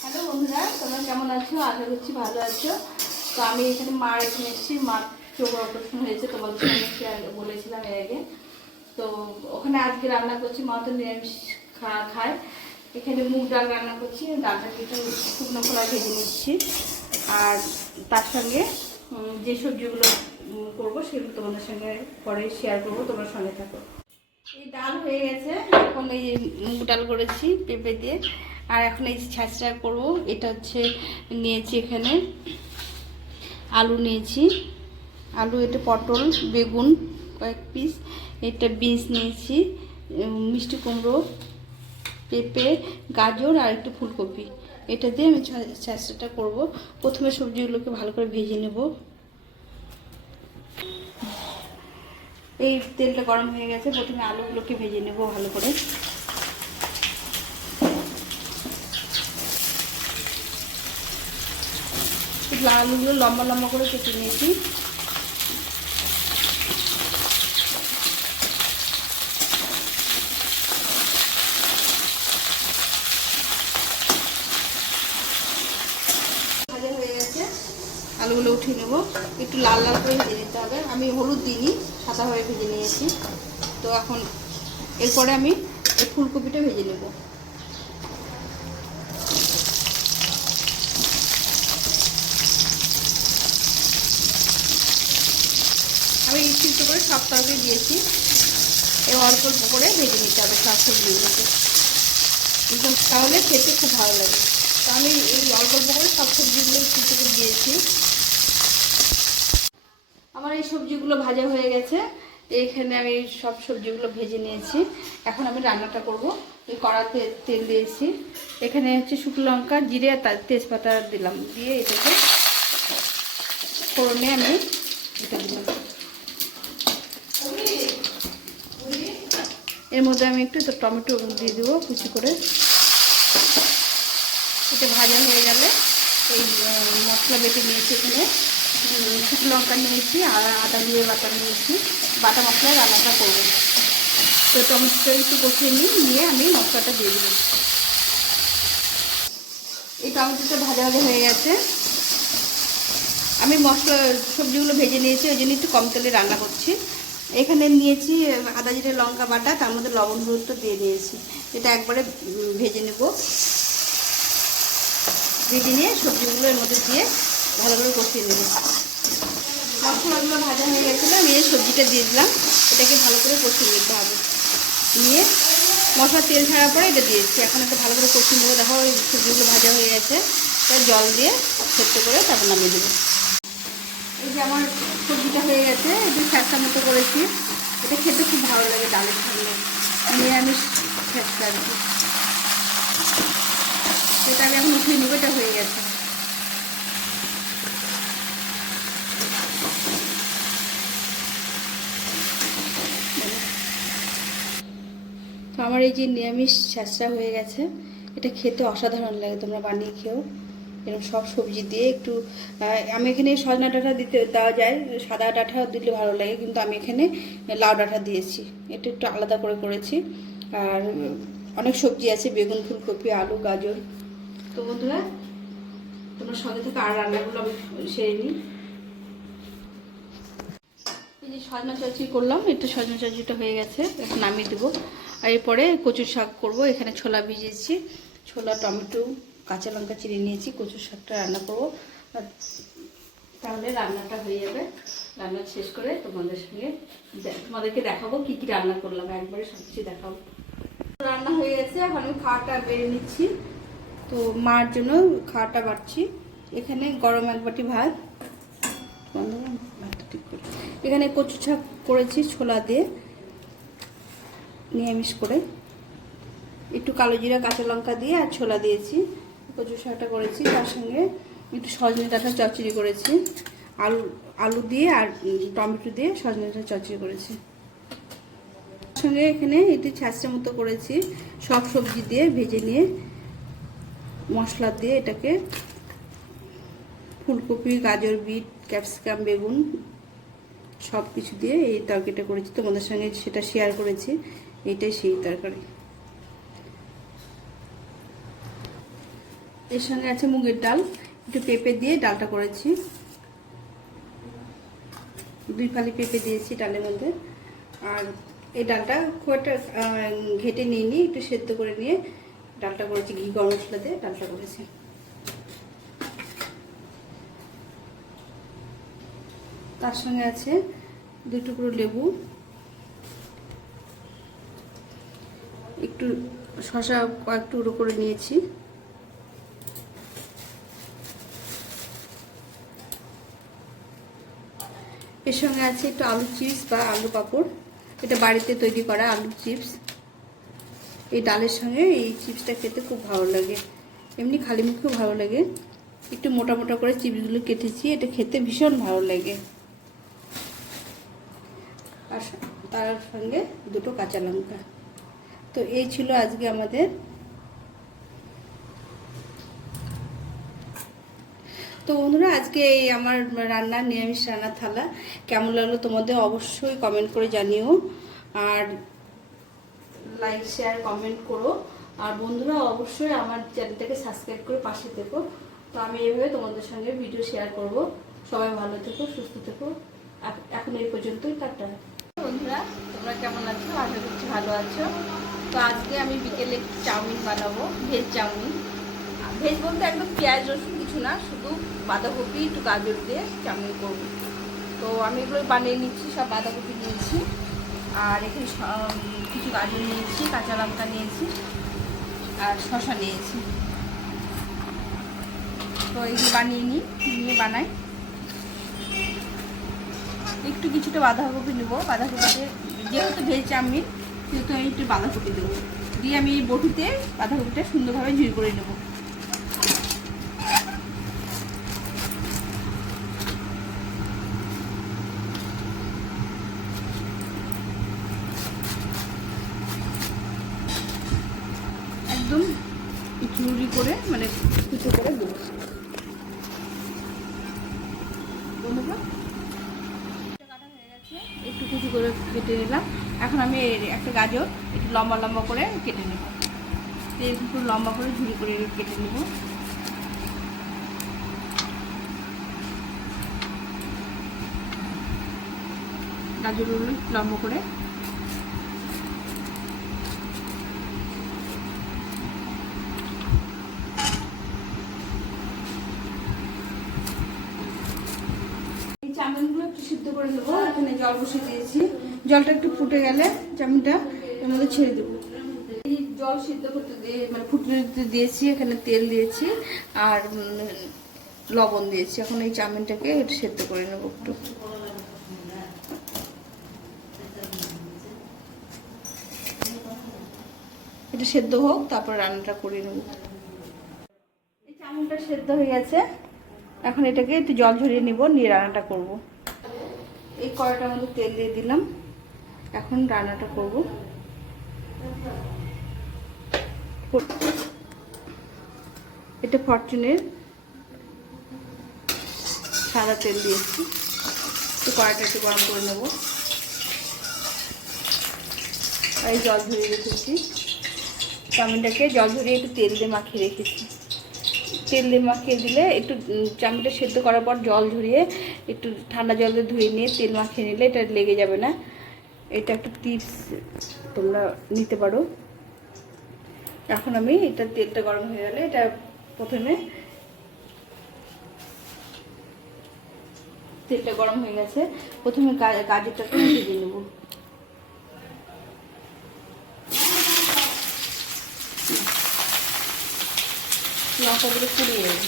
Hello বন্ধুরা, তোমরা কেমন আছো? আশা করছি ভালো আছো। তো আমি এখানে মার এখানে এসেছি। মার চোখ অপারেশন হয়েছে, তোমাদের সঙ্গে বলেছিলাম এর আগে। তো ওখানে আজকে রান্না করছি, মা তো নিরামিষ খা- খায়। এখানে মুগ ডাল রান্না করছি, ডালটা একটু শুকনো খোলা ভেজে নিচ্ছি। আর তার সঙ্গে যে সবজিগুলো করব সেগুলো তোমাদের সঙ্গে পরে শেয়ার করব, তোমার সঙ্গে থাকো। এই ডাল হয়ে গেছে। এখন এই মুগ ডাল করেছি, পেঁপে দিয়ে। আর এখন এই ছাঁচটা করব, এটা হচ্ছে নিয়েছি এখানে। আলু নিয়েছি। আলু, এটা পটল, বেগুন কয়েক পিস, এটা বিনস নিয়েছি মিষ্টি কুমড়ো, পেঁপে, গাজর আর একটু ফুলকপি। এটা দিয়ে আমি ছাঁচটা করব। প্রথমে সবজিগুলোকে ভালো করে ভেজে নেব। এই তেলটা গরম হয়ে গেছে, প্রথমে আলুগুলোকে ভেজে নেব ভালো করে। আলুগুলো লম্বা লম্বা করে কেটে নিয়েছি। আলুগুলো উঠিয়ে নেব। একটু লাল লাল করে ভেজে নিতে হবে। আমি হলুদ দিইনি, সাদা হয়ে ভেজে নিয়েছি। তো এখন এরপরে আমি এই ফুলকপিটা ভেজে নেব। আমি একটু করে সব তরকারি দিয়েছি। এই অল্প অল্প করে ভেজে নিতে হবে সব সবজিগুলোকে একদম তাহলে খেতে খুব ভালো লাগে। তো আমি এই অল্প অল্প করে সব সবজিগুলো একটু একটু করে দিয়েছি। আমার এই সবজিগুলো ভাজা হয়ে গেছে। এখানে আমি সব সবজিগুলো ভেজে নিয়েছি। এখন আমি রান্নাটা করব। এই কড়াতে তেল দিয়েছি। এখানে হচ্ছে শুকনো লঙ্কা, জিরে আর তেজপাতা দিলাম। দিয়ে এটাকে ফোড়নে আমি এটা দিলাম এর মধ্যে আমি একটু তো টমেটো দিয়ে দেবো কুচি করে। এটা ভাজা হয়ে গেলে এই মশলা বেটে নিয়েছি এখানে। শুকনো লঙ্কা নিয়েছি আর আদা দিয়ে বাটা নিয়েছি। বাটা মশলা রান্নাটা করব। তো টমেটোটা একটু কষিয়ে নিই নিয়ে আমি মশলাটা দিয়ে দেবো। এই টমেটোটা ভাজা ভাজা হয়ে গেছে। আমি মশলা সবজিগুলো ভেজে নিয়েছি, ওই জন্য একটু কম তেলে রান্না করছি। এখানে নিয়েছি আদা জিরে লঙ্কা বাটা, তার মধ্যে লবণ হলুদটা দিয়ে দিয়েছি। এটা একবারে ভেজে নেব। ভেজে নিয়ে সবজিগুলো এর মধ্যে দিয়ে ভালো করে কষিয়ে নেব। মশলাগুলো ভাজা হয়ে গেছিল, আমি এই সবজিটা দিয়ে দিলাম। এটাকে ভালো করে কষিয়ে নিতে হবে। নিয়ে মশলা তেল ছাড়ার পরে এটা দিয়েছি। এখন একটা ভালো করে কষিয়ে নেব। দেখো ওই সবজিগুলো ভাজা হয়ে গেছে। জল দিয়ে সেদ্ধ করে তারপর নামিয়ে দেবো। এই যে আমার সবজিটা হয়ে গেছে একটু স্যাঁচা মতো করেছি। এটা খেতে খুব ভালো লাগে ডালের সঙ্গে। নিরামিষ স্যাঁচা আর কি। এটা আমি এখন উঠিয়ে নেব, এটা হয়ে গেছে। আমার এই যে নিরামিষ ছ্যাঁচড়া হয়ে গেছে, এটা খেতে অসাধারণ লাগে, তোমরা বানিয়ে খেও এরকম সব সবজি দিয়ে একটু আমি এখানে সজনা ডাঁটা দিতে দেওয়া যায়, সাদা ডাঁটা দিলে ভালো লাগে, কিন্তু আমি এখানে লাউ ডাঁটা দিয়েছি। এটা একটু আলাদা করে করেছি। আর অনেক সবজি আছে, বেগুন, ফুলকপি, আলু, গাজর। তো বন্ধুরা, তোমার সঙ্গে থেকে আর রান্নাগুলো আমি সেরে নিই। এই যে সজনা চচড়ি করলাম একটু সজনা চচড়িটা হয়ে গেছে, এখন নামিয়ে দেবো। আর এরপরে কচুর শাক করব, এখানে ছোলা ভিজিয়েছি, ছোলা, টমেটো কাঁচা লঙ্কা চিড়ে নিয়েছি, কচুর শাকটা রান্না করব। তাহলে রান্নাটা হয়ে যাবে। রান্না শেষ করে তোমাদের সঙ্গে তোমাদেরকে দেখাবো কি কি রান্না করলাম, একবারে সব কিছু দেখাবো। রান্না হয়ে গেছে, এখন আমি খাওয়াটা বেড়ে নিচ্ছি। তো মার জন্য খাওয়াটা বাড়ছি। এখানে গরম এক বাটি ভাত। ঠিক। এখানে কচু শাক করেছি ছোলা দিয়ে, নিরামিষ করে। একটু কালো জিরা, কাঁচা লঙ্কা দিয়ে আর ছোলা দিয়েছি। কচু শাকটা করেছি, তার সঙ্গে একটু সজনে ডাঁটা চচ্চড়ি করেছি। আলু আলু দিয়ে আর টমেটো দিয়ে সজনে ডাঁটা চচ্চড়ি করেছি। সঙ্গে এখানে একটু ছ্যাঁচড়া মতো করেছি, সব সবজি দিয়ে ভেজে নিয়ে মশলা দিয়ে এটাকে ফুলকপি, গাজর, বিট, ক্যাপসিকাম, বেগুন সব কিছু দিয়ে এই তরকারিটা করেছি। তোমাদের সঙ্গে সেটা শেয়ার করেছি, এটাই সেই তরকারি। এর সঙ্গে আছে মুগের ডাল। একটু পেঁপে দিয়ে ডালটা করেছি। দুই ফালি পেঁপে দিয়েছি ডালের মধ্যে। আর এই ডালটা খুব একটা ঘেটে নিয়ে নিই একটু সেদ্ধ করে নিয়ে ডালটা করেছি, ঘি, গরম মশলা দিয়ে ডালটা করেছি। তার সঙ্গে আছে দুই টুকরো লেবু। একটু শশা কয়েক টুকরো করে নিয়েছি। এর সঙ্গে আছে একটু আলু চিপস বা আলু পাঁপড়। এটা বাড়িতে তৈরি করা আলু চিপস। এই ডালের সঙ্গে এই চিপসটা খেতে খুব ভালো লাগে। এমনি খালি মুখেও ভালো লাগে। একটু মোটা মোটা করে চিপসগুলো কেটেছি, এটা খেতে ভীষণ ভালো লাগে। আর তার সঙ্গে দুটো কাঁচা লঙ্কা। তো এই ছিল আজকে আমাদের তো বন্ধুরা, আজকে এই আমার রান্নার নিরামিষ রান্নার থালা। কেমন লাগল তোমাদের অবশ্যই কমেন্ট করে জানিও। আর লাইক শেয়ার কমেন্ট করো। আর বন্ধুরা, অবশ্যই আমার চ্যানেলটাকে সাবস্ক্রাইব করে পাশে থেকো। তো আমি এইভাবে তোমাদের সঙ্গে ভিডিও শেয়ার করব। সবাই ভালো থেকো, সুস্থ থেকো। এখ- এখন এই পর্যন্তই, টাটা। বন্ধুরা, তোমরা কেমন আছো? আশা করছি ভালো আছো। তো আজকে আমি বিকেলে চাউমিন বানাবো, ভেজ চাউমিন। ভেজ বলতে একদম পেঁয়াজ, রসুন কিছু না, শুধু বাঁধাকপি, একটু গাজর দিয়ে চাউমিন করব। তো আমি এগুলো বানিয়ে নিচ্ছি, সব বাঁধাকপি নিয়েছি। আর এখানে কিছু গাজর নিয়েছি, কাঁচা লঙ্কা নিয়েছি, আর শসা নিয়েছি। তো এইগুলো বানিয়ে নিই, নিয়ে বানাই। একটু কিছুটা বাঁধাকপি নেব, বাঁধাকপিতে যেহেতু ভেজ চাউমিন সেহেতু আমি একটু বাঁধাকপি দেবো। দিয়ে আমি বটিতে বাঁধাকপিটা সুন্দরভাবে ঝুড়ি করে নেব। একদম ঝুড়ি করে মানে কুচো করে দেবো। হয়ে গেছে একটু কুচি করে কেটে নিলাম। এখন আমি একটা গাজর একটু লম্বা লম্বা করে কেটে নেব। একটু লম্বা করে ঝুড়ি করে কেটে নেব। গাজরগুলো লম্বা করে এই চাউমিনগুলো একটু সিদ্ধ করে নেব এখানে জল বসিয়ে দিয়েছি। জলটা একটু ফুটে গেলে চাউমিনটা এর মধ্যে ছেড়ে দেবো। এই জল সিদ্ধ করতে দিয়ে মানে ফুটে দিতে দিয়েছি, এখানে তেল দিয়েছি, আর লবণ দিয়েছি। এখন এই চাউমিনটাকে একটু সেদ্ধ করে নেব একটু। এটা সেদ্ধ হোক, তারপর রান্নাটা করে নেব। এই চাউমিনটা সেদ্ধ হয়ে গেছে। এখন এটাকে একটু জল ঝরিয়ে নিব, নিয়ে রান্নাটা করব। এই কড়াটার মধ্যে তেল দিয়ে দিলাম। এখন রান্নাটা করব। এটা ফরচুনের সাদা তেল দিয়েছি। একটু কড়াটা একটু গরম করে নেব। এই জল ঝরিয়ে রেখেছি। চাউমিনটাকে জল ধরিয়ে একটু তেল দিয়ে মাখিয়ে রেখেছি। তেল দিয়ে মাখিয়ে দিলে একটু উম, চাউমিনটা সেদ্ধ করার পর জল ঝরিয়ে একটু ঠান্ডা জল দিয়ে ধুয়ে নিয়ে তেল মাখিয়ে নিলে এটা লেগে যাবে না। এটা একটা টিপস তোমরা নিতে পারো। এখন আমি এটা তেলটা গরম হয়ে গেলে এটা প্রথমে তেলটা গরম হয়ে গেছে। প্রথমে গাজরটাকে ভেজে নেব। লঙ্কাগুলো পুড়িয়ে নেব।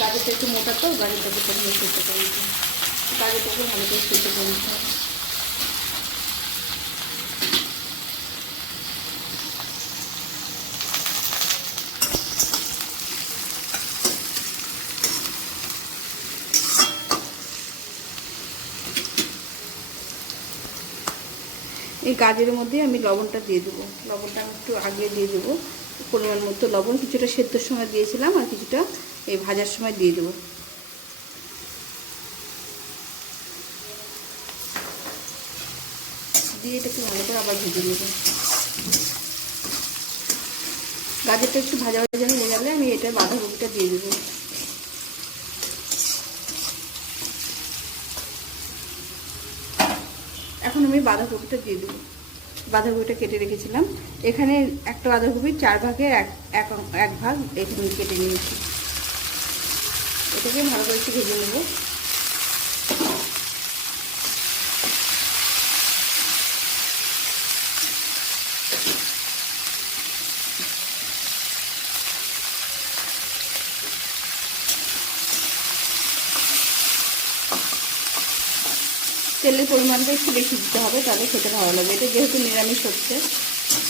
গাজরটা একটু মোটা তো গাজরটাকে প্রথমে সেদ্ধ করে হবে। গাজরটাকে ভালো করে সেদ্ধ করে নিতে হবে এই গাজরের মধ্যে আমি লবণটা দিয়ে দেবো। লবণটা আমি একটু আগে দিয়ে দেবো। পরিমাণ মতো লবণ, কিছুটা সেদ্ধর সময় দিয়েছিলাম আর কিছুটা এই ভাজার সময় দিয়ে দেবো। দিয়ে এটাকে ভালো করে আবার ভেজে নেব। গাজরটা একটু ভাজা ভাজা হয়ে গেলে আমি এটা বাঁধাকপিটা দিয়ে দেবো। এখন আমি বাঁধাকপিটা দিয়ে দেবো। বাঁধাকপিটা কেটে রেখেছিলাম। এখানে একটা বাঁধাকপি চার ভাগের এক এক ভাগ এখানে কেটে নিয়েছি। এটাকে ভালো করে একটু ভেজে নেব। তেলের পরিমাণটা একটু বেশি দিতে হবে, তাহলে খেতে ভালো লাগবে। এটা যেহেতু নিরামিষ হচ্ছে,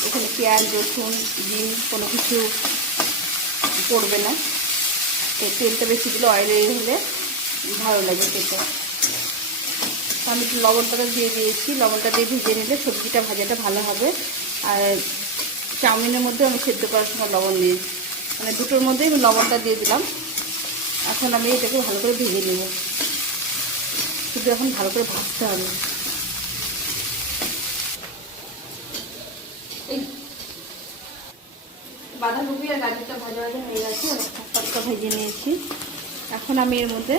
এখানে পেঁয়াজ, রসুন, ডিম কোনো কিছু পড়বে না। তেলটা বেশি দিলে অয়েলি হলে ভালো লাগে খেতে। আমি একটু লবণটা দিয়ে দিয়েছি, লবণটা দিয়ে ভিজে নিলে সবজিটা ভাজাটা ভালো হবে। আর চাউমিনের মধ্যে আমি সেদ্ধ করার সময় লবণ দিয়েছি মানে দুটোর মধ্যেই আমি লবণটা দিয়ে দিলাম। এখন আমি এটাকে ভালো করে ভেজে নেব। শুধু এখন ভালো করে ভাজতে হবে। এই বাঁধাকপি আর গাজরটা ভাজা ভাজা হয়ে গেছে ভেজে নিয়েছি। এখন আমি এর মধ্যে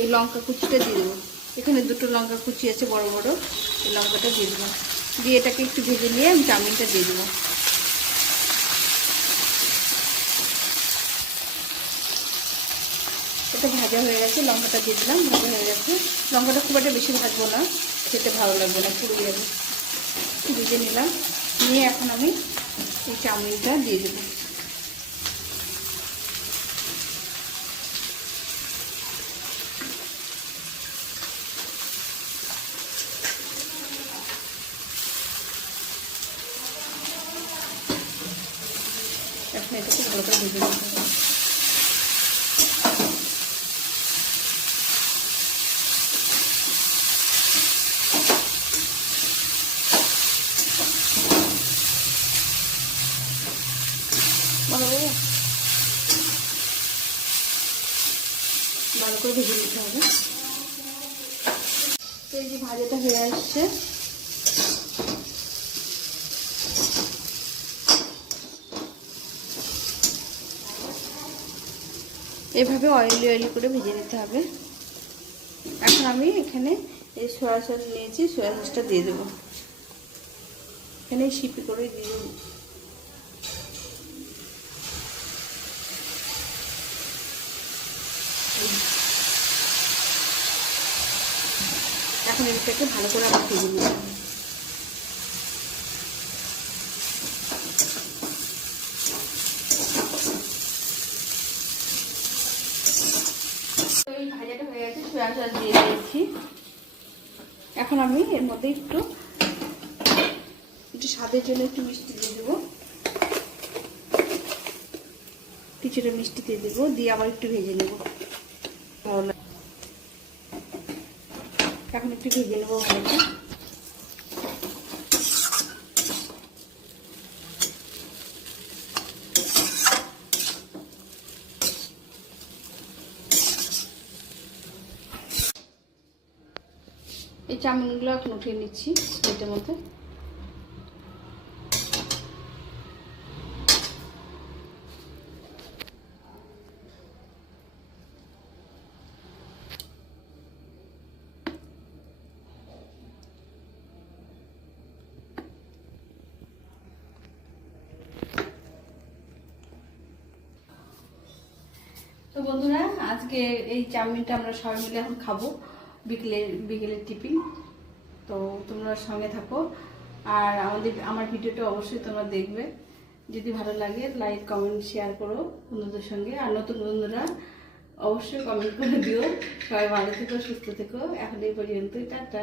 এই লঙ্কা কুচিটা দিয়ে দেবো। এখানে দুটো লঙ্কা কুচি আছে, বড় বড়। এই লঙ্কাটা দিয়ে দেবো। দিয়ে এটাকে একটু ভেজে নিয়ে আমি চাউমিনটা দিয়ে দেবো। এটা ভাজা হয়ে গেছে, লঙ্কাটা দিয়ে দিলাম, ভাজা হয়ে গেছে। লঙ্কাটা খুব একটা বেশি ভাজবো না, খেতে ভালো লাগবে না, পুড়ে যাবে। ভেজে নিলাম। নিয়ে এখন আমি এই চাউমিনটা দিয়ে দেবো এখন এটাকে ভালো করে ভেজে নিতে হবে ভালো করে ভালো করে ভেজে নিতে হবে। তো এই যে ভাজাটা হয়ে আসছে। এভাবে অয়েলি অয়েলি করে ভেজে নিতে হবে। এখন আমি এখানে এই সয়া সস নিয়েছি সয়া সসটা দিয়ে দেবো। এখানে সিপি করে দিয়ে দেবো। এখন এটাকে ভালো করে আবার ভেজে হবে ভাজাটা হয়ে গেছে দিয়ে দিয়েছি। এখন আমি এর মধ্যে একটু একটু স্বাদের জন্য একটু মিষ্টি দিয়ে দেবো। কিছুটা মিষ্টি দিয়ে দেবো, দিয়ে আবার একটু ভেজে নেব ভালো লাগে এখন একটু ভেজে নেব এই চাউমিনগুলো এখন উঠিয়ে নিচ্ছি এটার মধ্যে। বন্ধুরা, আজকে এই চাউমিনটা আমরা সবাই মিলে এখন খাব বিকেলের বিকেলের টিফিন। তো তোমরা সঙ্গে থাকো। আর আমাদের, আমার ভিডিওটা অবশ্যই তোমরা দেখবে। যদি ভালো লাগে লাইক কমেন্ট শেয়ার করো বন্ধুদের সঙ্গে। আর নতুন বন্ধুরা, অবশ্যই কমেন্ট করে দিও। সবাই ভালো থেকো, সুস্থ থেকো। এখন এই পর্যন্ত টাটা।